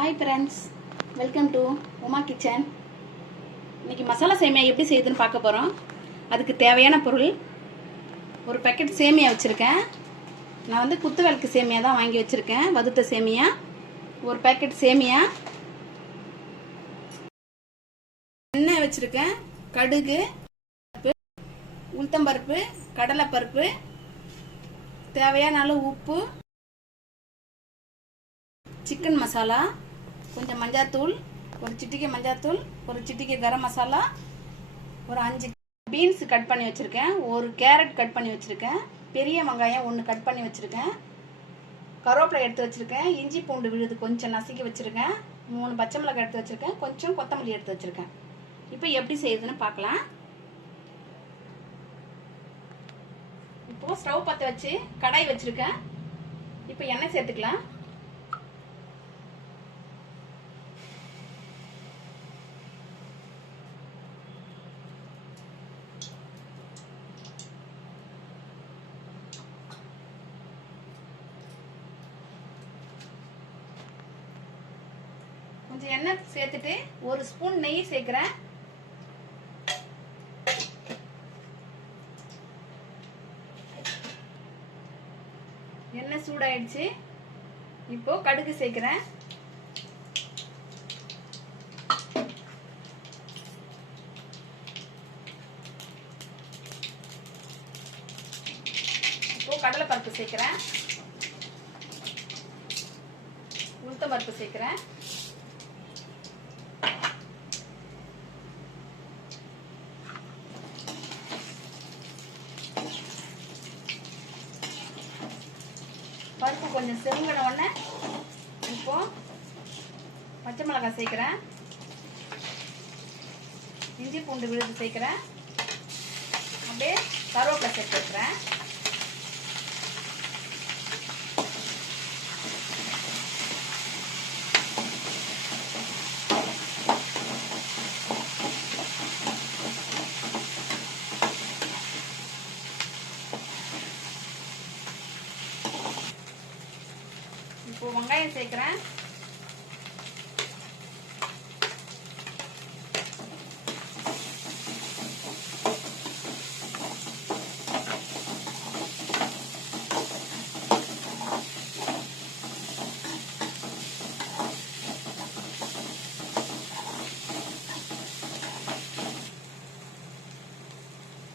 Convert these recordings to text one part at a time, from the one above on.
Hi friends, welcome to Uma kitchen. இன்றைக்கி மசாலா சேமியா எப்படி செய்யுதுன்னு பார்க்க போகிறோம். அதுக்கு தேவையான பொருள், ஒரு பேக்கெட் சேமியா வச்சுருக்கேன். நான் வந்து குத்து விளக்கு சேமியா தான் வாங்கி வச்சுருக்கேன், வறுத்த சேமியா. ஒரு பேக்கெட் சேமியா, எண்ணெய் வச்சுருக்கேன், கடுகு, உளுத்தம்பருப்பு, கடலைப்பருப்பு, தேவையான அளவு உப்பு, சிக்கன் மசாலா, கொஞ்சம் மஞ்சாத்தூள், ஒரு சிட்டிகை மஞ்சாத்தூள், ஒரு சிட்டிகை கரம் மசாலா, ஒரு 5 பீன்ஸ் கட் பண்ணி வச்சுருக்கேன், ஒரு கேரட் கட் பண்ணி வச்சுருக்கேன், பெரிய வெங்காயம் 1 கட் பண்ணி வச்சுருக்கேன், கருவேப்பிலை எடுத்து வச்சுருக்கேன், இஞ்சி பூண்டு விழுது கொஞ்சம் நசுக்கி வச்சுருக்கேன், 3 பச்சை மிளகாய் எடுத்து வச்சுருக்கேன், கொஞ்சம் கொத்தமல்லி எடுத்து வச்சுருக்கேன். இப்போ எப்படி செய்யுதுன்னு பார்க்கலாம். இப்போ ஸ்டவ் பற்ற வச்சு கடாய் வச்சுருக்கேன். இப்போ எண்ணெய் சேர்த்துக்கலாம். கொஞ்சம் எண்ணெய் சேர்த்துட்டு 1 ஸ்பூன் நெய் சேர்க்கிறேன். எண்ணெய் சூடாயிடுச்சு. இப்போ கடுகு சேர்க்கிறேன். இப்போ கடலைப்பருப்பு சேர்க்கிறேன், உளுத்தம்பருப்பு சேர்க்கிறேன், பருப்பு கொஞ்சம் செவங்கின உடனே இப்போ பச்சை மிளகாய் சேர்க்கிறேன், இஞ்சி பூண்டு விழுது சேர்க்கிறேன், அப்படியே கருவேப்பிலை சேர்த்து வைக்கிறேன். இப்போ வெங்காயம் சேர்க்கிறேன்.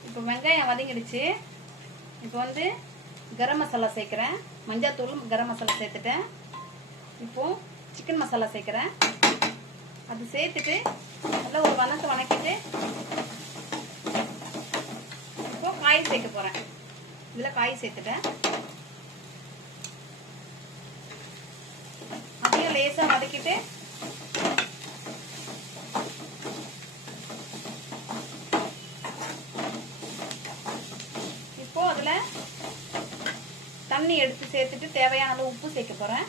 இப்போ வெங்காயம் வதங்கிடுச்சு. இப்போ வந்து கரம் மசாலா சேர்க்கிறேன், மஞ்சள்தூள் கரம் மசாலா சேர்த்துட்டேன். இப்போ சிக்கன் மசாலா சேர்க்கிறேன். அது சேர்த்துட்டு நல்லா ஒரு வணக்கிட்டு இப்போ காய் சேர்க்க போகிறேன். இதில் காய் சேர்த்துட்டேன். அதையும் லேசாக வதக்கிட்டு இப்போ அதில் தண்ணி எடுத்து சேர்த்துட்டு தேவையான அளவு உப்பு சேர்க்க போகிறேன்.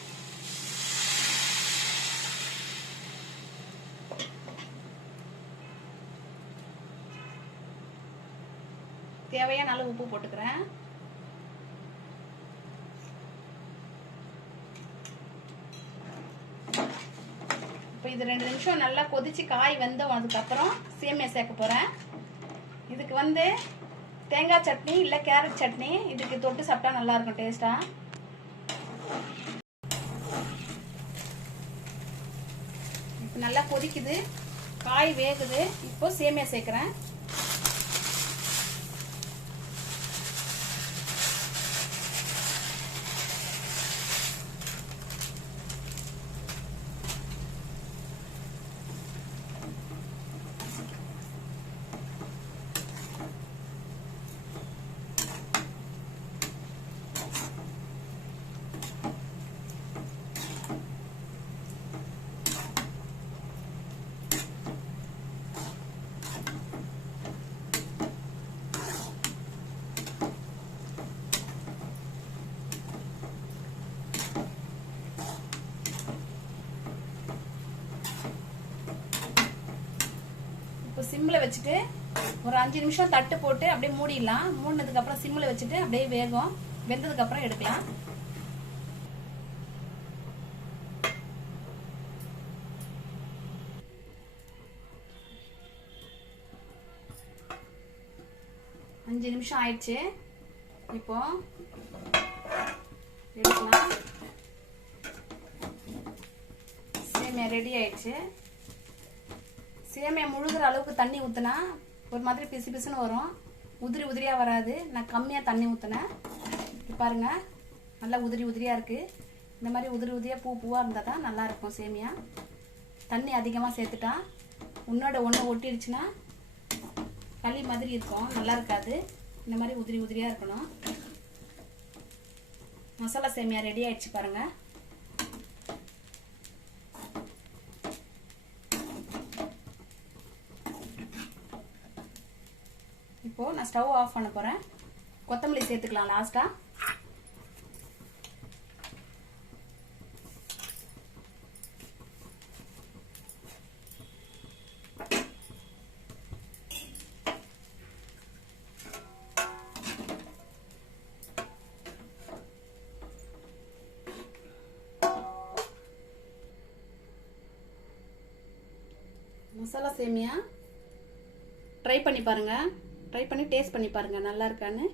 தேவையான அளவு உப்பு போட்டுக்கிறேன். இப்போ இது 2 நிமிஷம் நல்லா கொதிச்சு காய் வெந்ததுக்கு அப்புறம் சேமியா சேர்க்க போறேன். இதுக்கு வந்து தேங்காய் சட்னி இல்லை கேரட் சட்னி இதுக்கு தொட்டு சாப்பிட்டா நல்லா இருக்கும் டேஸ்டா. இப்போ நல்லா கொதிக்குது, காய் வேகுது. இப்போ சேமியா சேர்க்கிறேன். இப்போ சிம்மில் வச்சுட்டு ஒரு 5 நிமிஷம் தட்டு போட்டு அப்படியே மூடிடலாம். மூடினதுக்கு அப்புறம் சிம்மில் வச்சுட்டு அப்படியே வேகும். வெந்ததுக்கு அப்புறம் எடுக்கலாம். 5 நிமிஷம் ஆயிடுச்சு. இப்போ எடுக்கலாம். சேமியா ரெடி ஆயிடுச்சு. சேமியா முழுகிற அளவுக்கு தண்ணி ஊற்றினா ஒரு மாதிரி பிசு பிசுன்னு வரும், உதிரி உதிரியாக வராது. நான் கம்மியாக தண்ணி ஊற்றினேன். பாருங்க, நல்லா உதிரி உதிரியாக இருக்குது. இந்த மாதிரி உதிரி உதிரியாக பூவாக இருந்தால் தான் நல்லாயிருக்கும் சேமியா. தண்ணி அதிகமாக சேர்த்துட்டா உன்னோட ஒன்று ஒட்டிடுச்சுன்னா களி மாதிரி இருக்கும், நல்லா இருக்காது. இந்த மாதிரி உதிரி உதிரியாக இருக்கணும். மசாலா சேமியா ரெடி ஆயிடுச்சு பாருங்க. இப்போ நான் ஸ்டவ் ஆஃப் பண்ண போறேன். கொத்தமல்லி சேர்த்துக்கலாம் லாஸ்டா. மசாலா சேமியா ட்ரை பண்ணி பாருங்க. ட்ரை பண்ணி டேஸ்ட் பண்ணி பாருங்க நல்லா இருக்கான்னு.